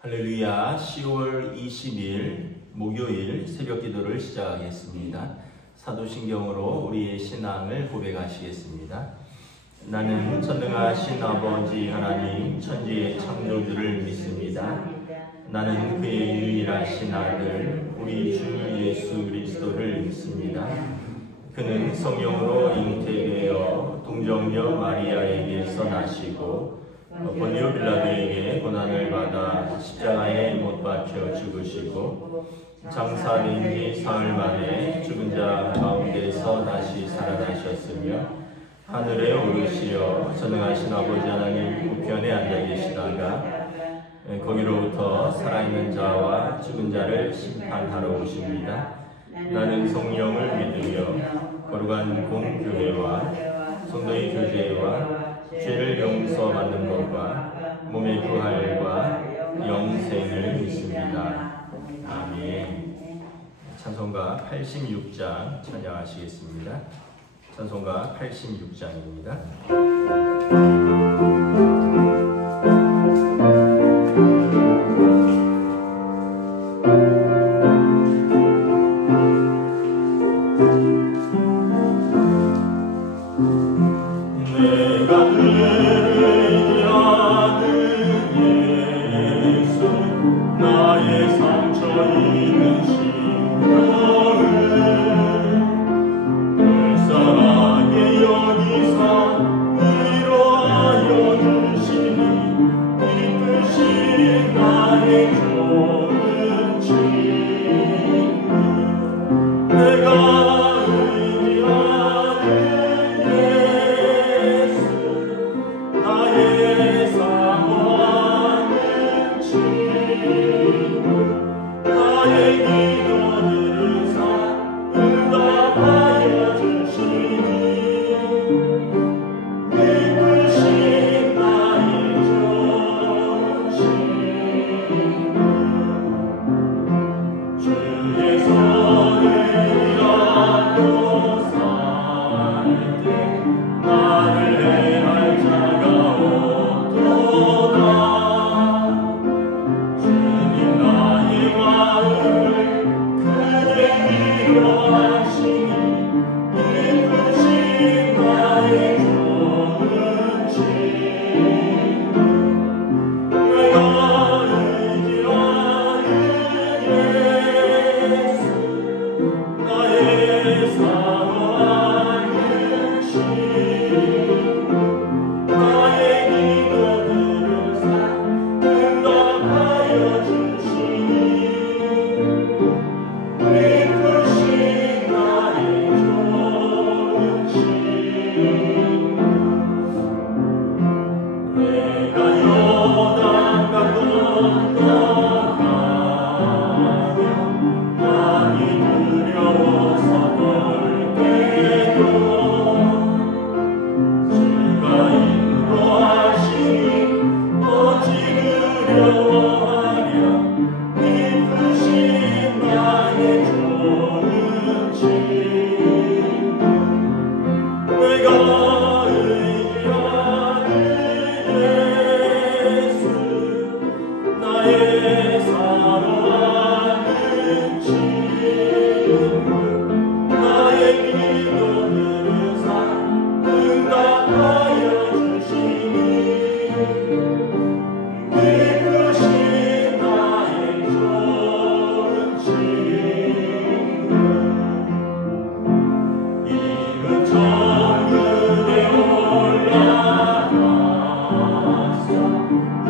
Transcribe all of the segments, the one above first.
할렐루야. 10월 20일 목요일 새벽 기도를 시작하겠습니다. 사도신경으로 우리의 신앙을 고백하시겠습니다. 나는 전능하신 아버지 하나님 천지의 창조주를 믿습니다. 나는 그의 유일하신 아들 우리 주 예수 그리스도를 믿습니다. 그는 성령으로 잉태되어 동정녀 마리아에게서 나시고 본디오 빌라도에게 고난을 받아 십자가에 못 박혀 죽으시고 장사된 지 사흘 만에 죽은 자 가운데서 다시 살아나셨으며 하늘에 오르시어 전능하신 아버지 하나님 우편에 앉아 계시다가 거기로부터 살아있는 자와 죽은 자를 심판하러 오십니다. 나는 성령을 믿으며 거룩한 공교회와 성도의 교제와 죄를 용서받는 것과 몸의 부활과 영생을 믿습니다. 아멘. 찬송가 86장 찬양하시겠습니다. 찬송가 86장입니다.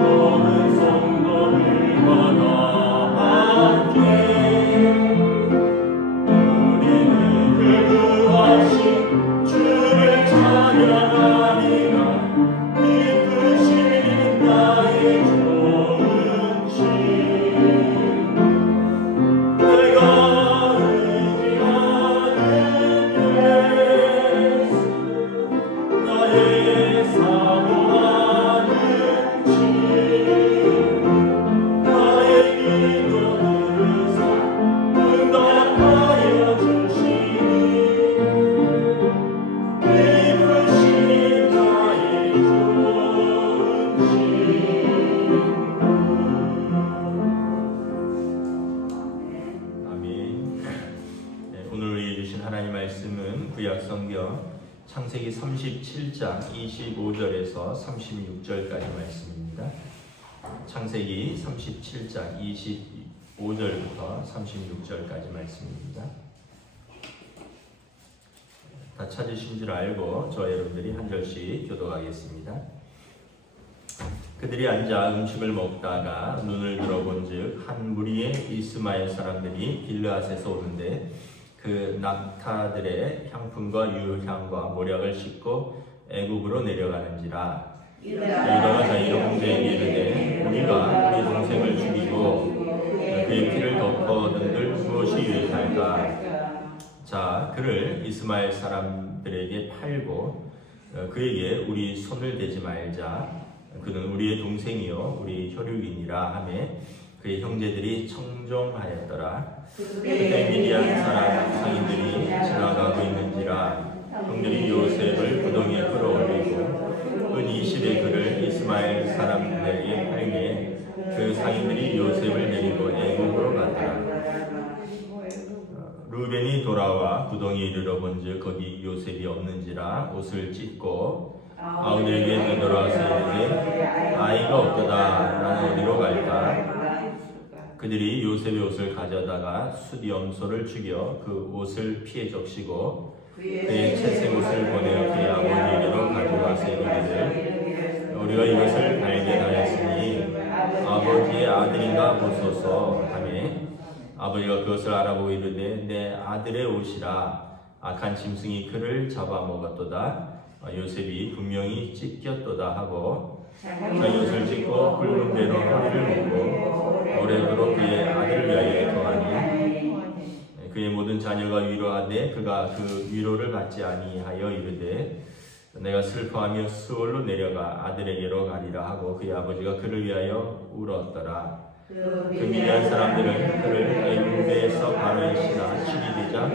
너는 성도를 구약성경 창세기 37장 25절에서 36절까지 말씀입니다. 창세기 37장 25절부터 36절까지 말씀입니다. 다 찾으신 줄 알고 저 여러분들이 한 절씩 교독하겠습니다. 그들이 앉아 음식을 먹다가 눈을 들어본즉 한 무리의 이스마엘 사람들이 길르앗에서 오는데 그 낙타들의 향품과 유향과 모략을 싣고 애굽으로 내려가는지라. 유다가 자기 형제에게 이르되 우리가 우리 동생을 죽이고 그의 피를 덮어둔들 무엇이 유익할까? 자, 그를 이스마엘 사람들에게 팔고 그에게 우리 손을 대지 말자. 그는 우리의 동생이요 우리 혈육이니라 하매 그의 형제들이 청종하였더라. 그때 미디안 사람 상인들이 지나가고 있는지라 형들이 요셉을 구덩이에 끌어올리고 은 20의 그를 이스마엘 사람들에게 팔매 그 상인들이 요셉을 데리고 애굽으로 갔더라. 루벤이 돌아와 구덩이에 이르러 본즉 거기 요셉이 없는지라 옷을 찢고 아우들에게 되돌아와서 이르되 아이가 없도다. 나는 어디로 갈까? 그들이 요셉의 옷을 가져다가 숫염소를 죽여 그 옷을 피에 적시고 그의 채색 옷을 보내어 그의 아버지에게로 가져가서 이르기를 우리가 이것을 발견하였으니 아버지의 아들인가 보소서 하매 아버지가 그것을 알아보고 이르되 내 아들의 옷이라. 악한 짐승이 그를 잡아먹었도다. 요셉이 분명히 찢겼도다 하고 자기 옷을 찢고 굵은 배로 허리를 묶고 오래도록 그의 아들을 위하여 애통하니 그의 모든 자녀가 위로하되 그가 그 위로를 받지 아니하여 이르되 내가 슬퍼하며 수월로 내려가 아들에게로 가리라 하고 그의 아버지가 그를 위하여 울었더라. 그 미디안 사람들은 그를 애굽에서 바로의 신하 7이 되자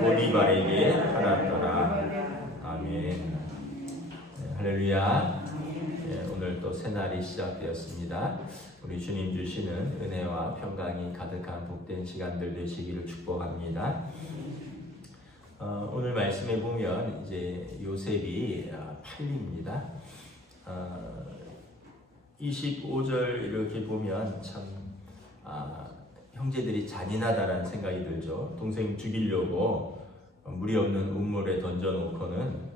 보디발에게 팔았더라. 아멘. 할렐루야. 오늘 또 새날이 시작되었습니다. 우리 주님 주시는 은혜와 평강이 가득한 복된 시간들 되시기를 축복합니다. 오늘 말씀에 보면 이제 요셉이 팔립니다. 25절 이렇게 보면 참 형제들이 잔인하다라는 생각이 들죠. 동생 죽이려고 물이 없는 우물에 던져놓고는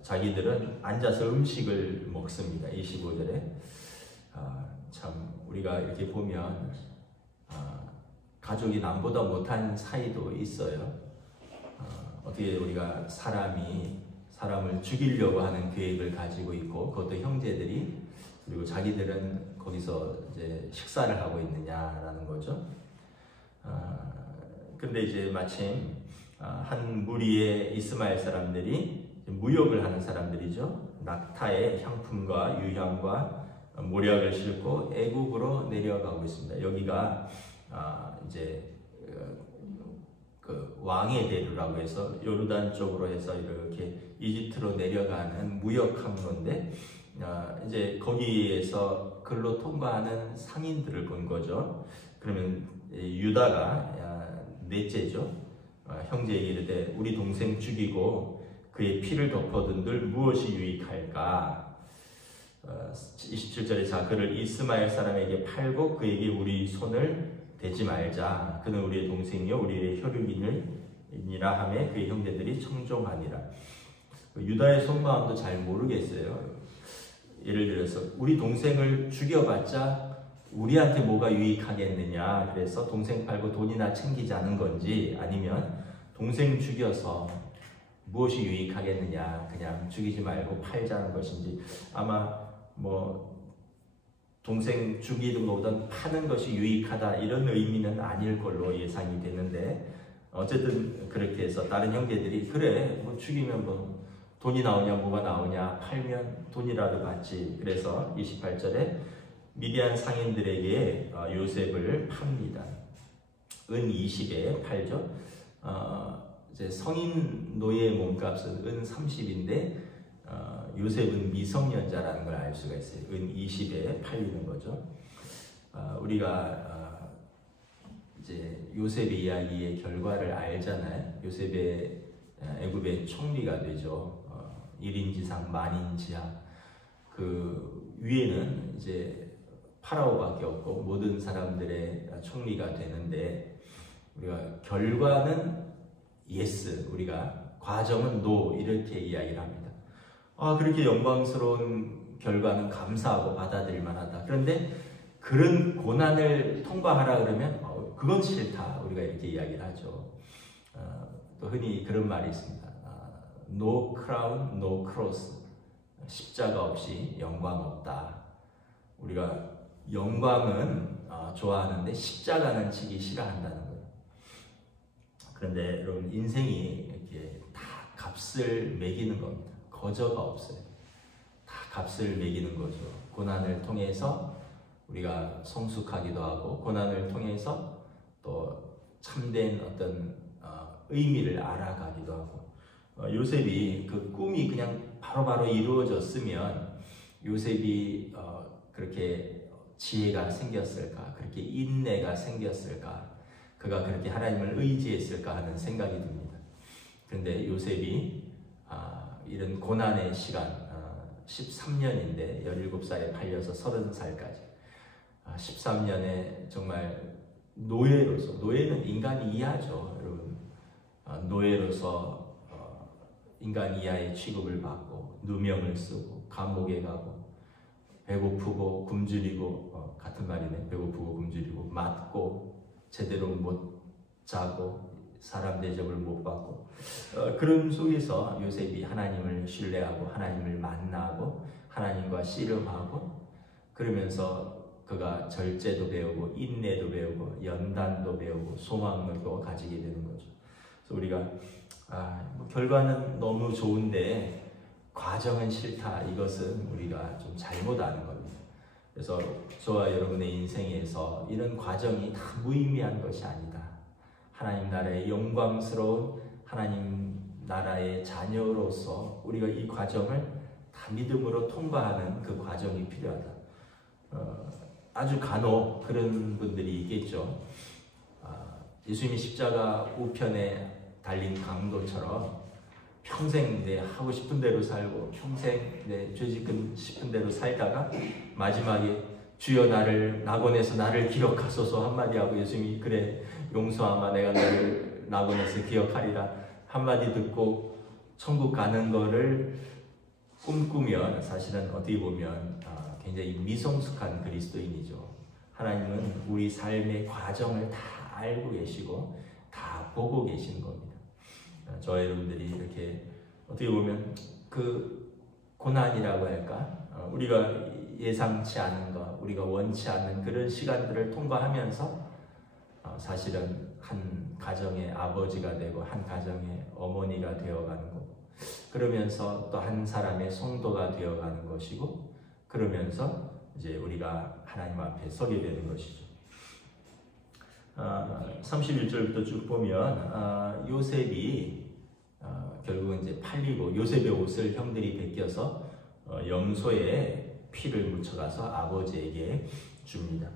자기들은 앉아서 음식을 먹습니다. 25절에 참 우리가 이렇게 보면 가족이 남보다 못한 사이도 있어요. 어떻게 우리가 사람을 죽이려고 하는 계획을 가지고 있고 그것도 형제들이 그리고 자기들은 거기서 이제 식사를 하고 있느냐라는 거죠. 근데 이제 마침 한 무리의 이스마엘 사람들이 무역을 하는 사람들이죠. 낙타의 향품과 유향과 모략을 싣고 애굽으로 내려가고 있습니다. 여기가 이제 그 왕의 대류라고 해서 요르단 쪽으로 해서 이렇게 이집트로 내려가는 무역 항로인데 이제 거기에서 글로 통과하는 상인들을 본 거죠. 그러면 유다가 넷째죠. 형제에게 이르되 우리 동생 죽이고 그의 피를 덮어둔들 무엇이 유익할까? 27절에 자 그를 이스마엘 사람에게 팔고 그에게 우리 손을 대지 말자. 그는 우리의 동생이요 우리의 혈육이니라 하매 그의 형제들이 청종하니라. 유다의 속마음도 잘 모르겠어요. 예를 들어서 우리 동생을 죽여봤자 우리한테 뭐가 유익하겠느냐. 그래서 동생 팔고 돈이나 챙기자는 건지 아니면 동생 죽여서 무엇이 유익하겠느냐. 그냥 죽이지 말고 팔자는 것인지 아마 뭐 동생 죽이는 것보다 파는 것이 유익하다 이런 의미는 아닐 걸로 예상이 되는데 어쨌든 그렇게 해서 다른 형제들이 그래 뭐 죽이면 뭐 돈이 나오냐 뭐가 나오냐 팔면 돈이라도 받지. 그래서 28절에 미디안 상인들에게 요셉을 팝니다. 은 20에 팔죠. 이제 성인 노예의 몸값은 은 30인데 요셉은 미성년자라는 걸 알 수가 있어요. 은 20에 팔리는 거죠. 우리가 이제 요셉의 이야기의 결과를 알잖아요. 요셉의 애굽의 총리가 되죠. 1인지상 만인지하. 그 위에는 이제 파라오밖에 없고 모든 사람들의 총리가 되는데, 우리가 결과는 yes, 우리가 과정은 no, 이렇게 이야기를 합니다. 그렇게 영광스러운 결과는 감사하고 받아들일 만하다. 그런데 그런 고난을 통과하라 그러면 그건 싫다, 우리가 이렇게 이야기를 하죠. 또 흔히 그런 말이 있습니다. No crown, no cross. 십자가 없이 영광 없다. 우리가 영광은 좋아하는데 십자가는 지기 싫어한다는 거예요. 그런데 여러분, 인생이 이렇게 다 값을 매기는 겁니다. 거저가 없어요. 다 값을 매기는 거죠. 고난을 통해서 우리가 성숙하기도 하고, 고난을 통해서 또 참된 어떤 의미를 알아가기도 하고. 요셉이 그 꿈이 그냥 바로바로 이루어졌으면 요셉이 그렇게 지혜가 생겼을까, 그렇게 인내가 생겼을까, 그가 그렇게 하나님을 의지했을까 하는 생각이 듭니다. 그런데 요셉이 이런 고난의 시간 13년인데 17살에 팔려서 30살까지 13년에 정말 노예로서, 노예는 인간 이하죠, 여러분. 노예로서 인간 이하의 취급을 받고 누명을 쓰고 감옥에 가고 배고프고 굶주리고, 같은 말이네, 배고프고 굶주리고 맞고 제대로 못 자고 사람 대접을 못 받고, 그런 속에서 요셉이 하나님을 신뢰하고 하나님을 만나고 하나님과 씨름하고, 그러면서 그가 절제도 배우고 인내도 배우고 연단도 배우고 소망도 가지게 되는 거죠. 그래서 우리가 결과는 너무 좋은데 과정은 싫다, 이것은 우리가 좀 잘못 아는 겁니다. 그래서 저와 여러분의 인생에서 이런 과정이 다 무의미한 것이 아니다. 하나님 나라의 영광스러운 하나님 나라의 자녀로서 우리가 이 과정을 다 믿음으로 통과하는 그 과정이 필요하다. 아주 간혹 그런 분들이 있겠죠. 예수님이 십자가 우편에 달린 강도처럼 평생 내 하고 싶은 대로 살고 평생 내 죄짓고 싶은 대로 살다가 마지막에 주여 나를 낙원에서 나를 기억하소서 한마디 하고, 예수님이 그래 용서하마 내가 너를 낙원에서 기억하리라 한마디 듣고 천국 가는 거를 꿈꾸면 사실은 어떻게 보면 굉장히 미성숙한 그리스도인이죠. 하나님은 우리 삶의 과정을 다 알고 계시고 다 보고 계시는 겁니다. 저 여러분들이 이렇게 어떻게 보면 그 고난이라고 할까, 우리가 예상치 않은 것, 우리가 원치 않는 그런 시간들을 통과하면서 사실은 한 가정의 아버지가 되고 한 가정의 어머니가 되어가는 거고, 그러면서 또 한 사람의 성도가 되어가는 것이고, 그러면서 이제 우리가 하나님 앞에 서게 되는 것이죠. 31절부터 쭉 보면 요셉이 결국은 이제 팔리고 요셉의 옷을 형들이 베껴서 염소에 피를 묻혀가서 아버지에게 줍니다.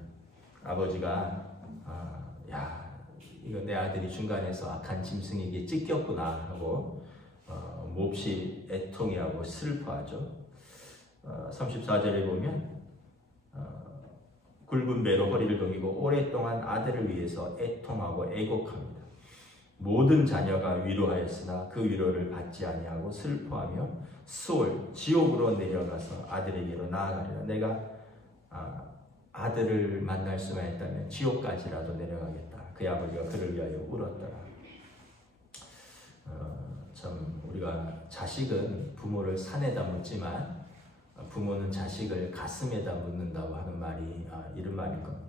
아버지가 야, 이거 내 아들이 중간에서 악한 짐승에게 찢겼구나 하고 몹시 애통해하고 슬퍼하죠. 34절에 보면 굵은 배로 허리를 동이고 오랫동안 아들을 위해서 애통하고 애곡합니다. 모든 자녀가 위로하였으나 그 위로를 받지 아니하고 슬퍼하며 수월 지옥으로 내려가서 아들에게로 나아가리라. 내가 아들을 만날 수만 있다면 지옥까지라도 내려가겠다. 그의 아버지가 그를 위하여 울었더라. 참 우리가 자식은 부모를 산에다 묻지만 부모는 자식을 가슴에다 묻는다고 하는 말이 이런 말인 겁니다.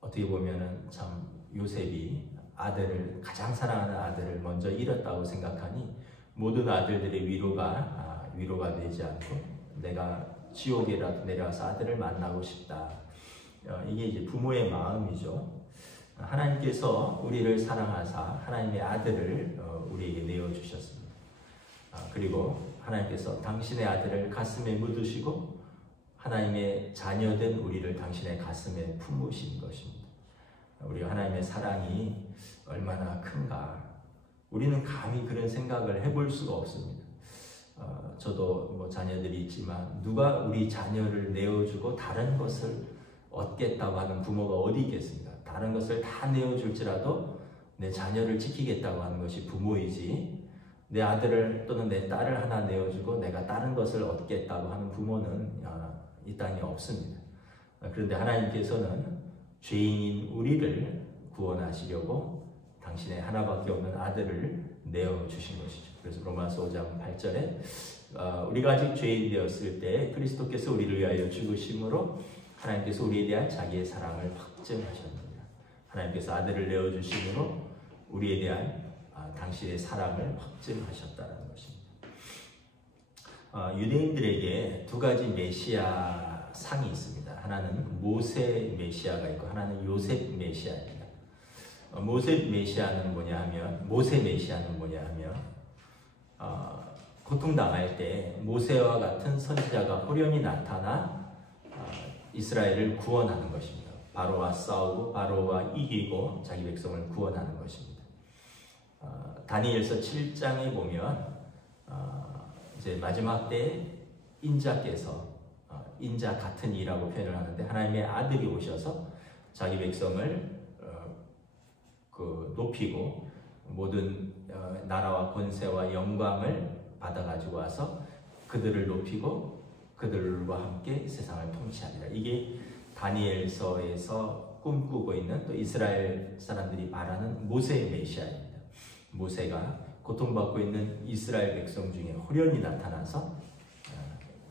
어떻게 보면은 참 요셉이 아들을, 가장 사랑하는 아들을 먼저 잃었다고 생각하니 모든 아들들의 위로가 되지 않고 내가 지옥에라도 내려가서 아들을 만나고 싶다. 이게 이제 부모의 마음이죠. 하나님께서 우리를 사랑하사 하나님의 아들을 우리에게 내어주셨습니다. 그리고 하나님께서 당신의 아들을 가슴에 묻으시고 하나님의 자녀된 우리를 당신의 가슴에 품으신 것입니다. 우리가 하나님의 사랑이 얼마나 큰가, 우리는 감히 그런 생각을 해볼 수가 없습니다. 저도 뭐 자녀들이 있지만 누가 우리 자녀를 내어주고 다른 것을 얻겠다고 하는 부모가 어디 있겠습니까? 다른 것을 다 내어줄지라도 내 자녀를 지키겠다고 하는 것이 부모이지, 내 아들을 또는 내 딸을 하나 내어주고 내가 다른 것을 얻겠다고 하는 부모는 이 땅에 없습니다. 그런데 하나님께서는 죄인인 우리를 구원하시려고 당신의 하나밖에 없는 아들을 내어주신 것이죠. 그래서 로마서 5장 8절에 우리가 아직 죄인 되었을 때 그리스도께서 우리를 위하여 죽으심으로 하나님께서 우리에 대한 자기의 사랑을 확증하셨느니라. 하나님께서 아들을 내어주심으로 우리에 대한 당신의 사랑을 확증하셨다는 것입니다. 유대인들에게 두 가지 메시아 상이 있습니다. 하나는 모세 메시아가 있고 하나는 요셉 메시아입니다. 모세 메시아는 뭐냐 하면 고통당할 때 모세와 같은 선지자가 호련히 나타나 이스라엘을 구원하는 것입니다. 바로와 싸우고 바로와 이기고 자기 백성을 구원하는 것입니다. 다니엘서 7장에 보면 이제 마지막 때 인자께서 인자 같은 이라고 표현을 하는데, 하나님의 아들이 오셔서 자기 백성을 높이고 모든 나라와 권세와 영광을 받아가지고 와서 그들을 높이고 그들과 함께 세상을 통치하리라. 이게 다니엘서에서 꿈꾸고 있는, 또 이스라엘 사람들이 바라는 모세의 메시아입니다. 모세가 고통받고 있는 이스라엘 백성 중에 호련히 나타나서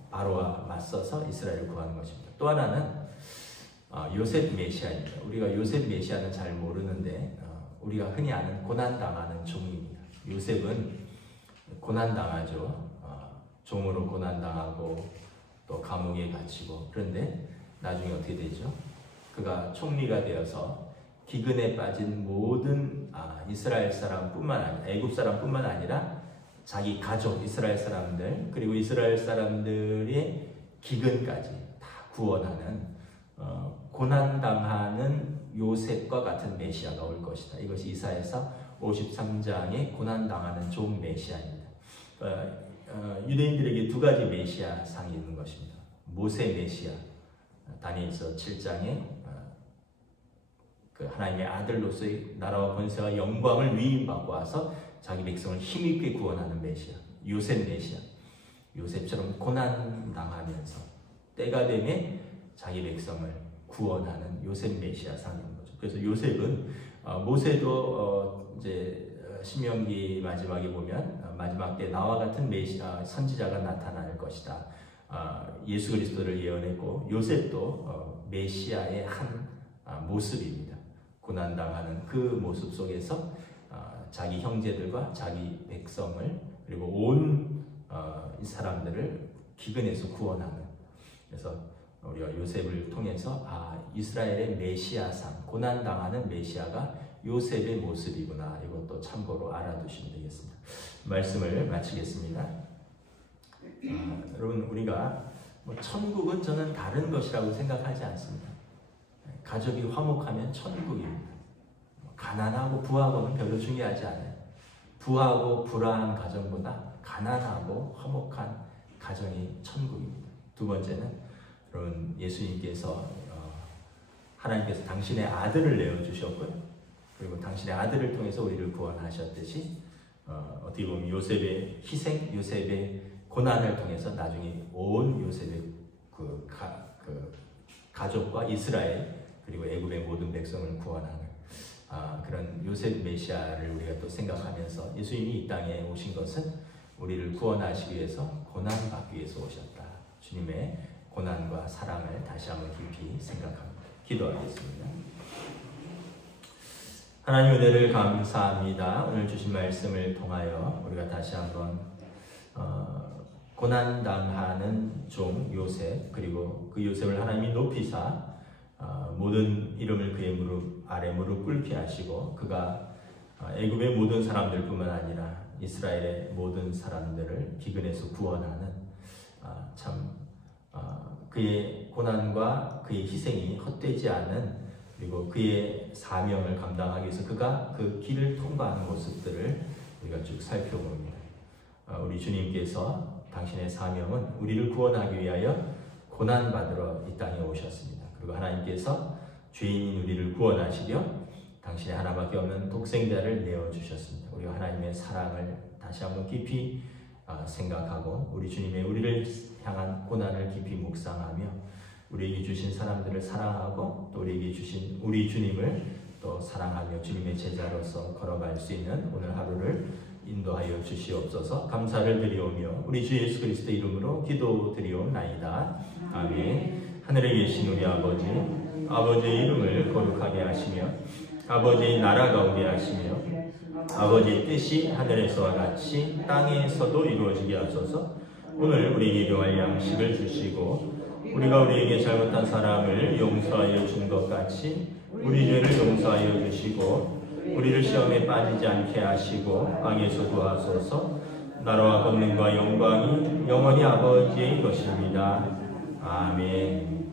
바로와 맞서서 이스라엘을 구하는 것입니다. 또 하나는 요셉 메시아입니다. 우리가 요셉 메시아는 잘 모르는데 우리가 흔히 아는 고난당하는 종입니다. 요셉은 고난당하죠. 종으로 고난당하고 또 감옥에 갇히고, 그런데 나중에 어떻게 되죠? 그가 총리가 되어서 기근에 빠진 모든 이스라엘 사람뿐만 아니라, 애굽 사람뿐만 아니라 자기 가족 이스라엘 사람들, 그리고 이스라엘 사람들의 기근까지 다 구원하는 고난당하는 요셉과 같은 메시아가 올 것이다. 이것이 이사야서 53장의 고난당하는 종 메시아입니다. 유대인들에게 두 가지 메시아 상이 있는 것입니다. 모세 메시아, 다니엘서 7장에 그 하나님의 아들로서의 나라와 권세와 영광을 위임받고 와서 자기 백성을 힘있게 구원하는 메시아, 요셉 메시아. 요셉처럼 고난당하면서 때가 되면 자기 백성을 구원하는 요셉 메시아 상인 거죠. 그래서 요셉은 모세도 이제 신명기 마지막에 보면 마지막 때 나와 같은 메시아 선지자가 나타날 것이다. 예수 그리스도를 예언했고, 요셉도 메시아의 한 모습입니다. 고난당하는 그 모습 속에서 자기 형제들과 자기 백성을, 그리고 온 이 사람들을 기근에서 구원하는, 그래서 우리가 요셉을 통해서 이스라엘의 메시아상, 고난당하는 메시아가 요셉의 모습이구나, 이것도 참고로 알아두시면 되겠습니다. 말씀을 마치겠습니다. 여러분, 우리가 천국은 저는 다른 것이라고 생각하지 않습니다. 가족이 화목하면 천국입니다. 가난하고 부하고는 별로 중요하지 않아요. 부하고 불화한 가정보다 가난하고 화목한 가정이 천국입니다. 두 번째는 여러분, 예수님께서 하나님께서 당신의 아들을 내어주셨고요, 그리고 당신의 아들을 통해서 우리를 구원하셨듯이 어떻게 보면 요셉의 희생, 요셉의 고난을 통해서 나중에 온 요셉의 가족과 이스라엘, 그리고 애굽의 모든 백성을 구원하는 그런 요셉 메시아를 우리가 또 생각하면서, 예수님이 이 땅에 오신 것은 우리를 구원하시기 위해서, 고난받기 위해서 오셨다. 주님의 고난과 사랑을 다시 한번 깊이 생각합니다. 기도하겠습니다. 하나님, 은혜를 감사합니다. 오늘 주신 말씀을 통하여 우리가 다시 한번 고난당하는 종 요셉, 그리고 그 요셉을 하나님이 높이사 모든 이름을 그의 무릎 아래 무릎 꿇게 하시고, 그가 애굽의 모든 사람들뿐만 아니라 이스라엘의 모든 사람들을 기근에서 구원하는 참 그의 고난과 그의 희생이 헛되지 않은, 그리고 그의 사명을 감당하기 위해서 그가 그 길을 통과하는 모습들을 우리가 쭉 살펴봅니다. 우리 주님께서 당신의 사명은 우리를 구원하기 위하여 고난받으러 이 땅에 오셨습니다. 그리고 하나님께서 죄인인 우리를 구원하시려 당신의 하나밖에 없는 독생자를 내어주셨습니다. 우리가 하나님의 사랑을 다시 한번 깊이 생각하고 우리 주님의 우리를 향한 고난을 깊이 묵상하며 우리에게 주신 사람들을 사랑하고 또 우리에게 주신 우리 주님을 또 사랑하며 주님의 제자로서 걸어갈 수 있는 오늘 하루를 인도하여 주시옵소서. 감사를 드리오며 우리 주 예수 그리스도의 이름으로 기도드리옵나이다. 아멘. 하늘에 계신 우리 아버지, 아버지의 이름을 거룩하게 하시며 아버지의 나라가 오게 하시며 아버지의 뜻이 하늘에서와 같이 땅에서도 이루어지게 하소서. 오늘 우리에게 일용할 양식을 주시고 우리가 우리에게 잘못한 사람을 용서하여 준 것 같이 우리 죄를 용서하여 주시고 우리를 시험에 빠지지 않게 하시고 악에서 구하소서. 나라와 권능과 영광이 영원히 아버지의 것입니다. 아멘.